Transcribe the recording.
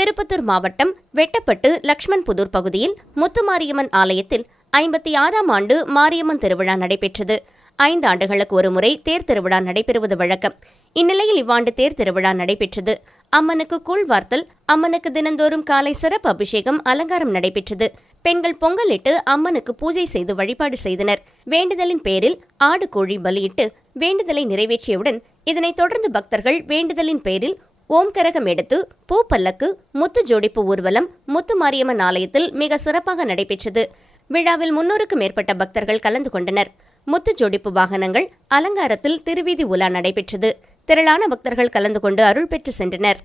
திருப்பத்தூர் மாவட்டம் வெட்டப்பட்டு லக்ஷ்மண் புதூர் பகுதியில் முத்துமாரியம்மன் ஆலயத்தில் ஐம்பத்தி ஆறாம் ஆண்டு மாரியம்மன் திருவிழா நடைபெற்றது. ஐந்து ஆண்டுகளுக்கு ஒருமுறை தேர் திருவிழா நடைபெறுவது வழக்கம். இந்நிலையில் இவ்வாண்டு தேர் திருவிழா நடைபெற்றது. அம்மனுக்கு கூழ்வார்த்தல் அம்மனுக்கு தினந்தோறும் காலை சிறப்பு அபிஷேகம் அலங்காரம் நடைபெற்றது. பெண்கள் பொங்கலிட்டு அம்மனுக்கு பூஜை செய்து வழிபாடு செய்தனர். வேண்டுதலின் பேரில் ஆடு கோழி பலியிட்டு வேண்டுதலை நிறைவேற்றியவுடன் இதனைத் தொடர்ந்து பக்தர்கள் வேண்டுதலின் பேரில் ஓம் கரகம் எடுத்து பூ பல்லக்கு முத்து ஜோடிப்பு ஊர்வலம் முத்து மாரியம்மன் ஆலயத்தில் மிக சிறப்பாக நடைபெற்றது. விழாவில் முன்னூறுக்கும் மேற்பட்ட பக்தர்கள் கலந்து கொண்டனர். முத்து ஜோடிப்பு வாகனங்கள் அலங்காரத்தில் திருவீதி உலா நடைபெற்றது. திரளான பக்தர்கள் கலந்து கொண்டு அருள் பெற்று சென்றனர்.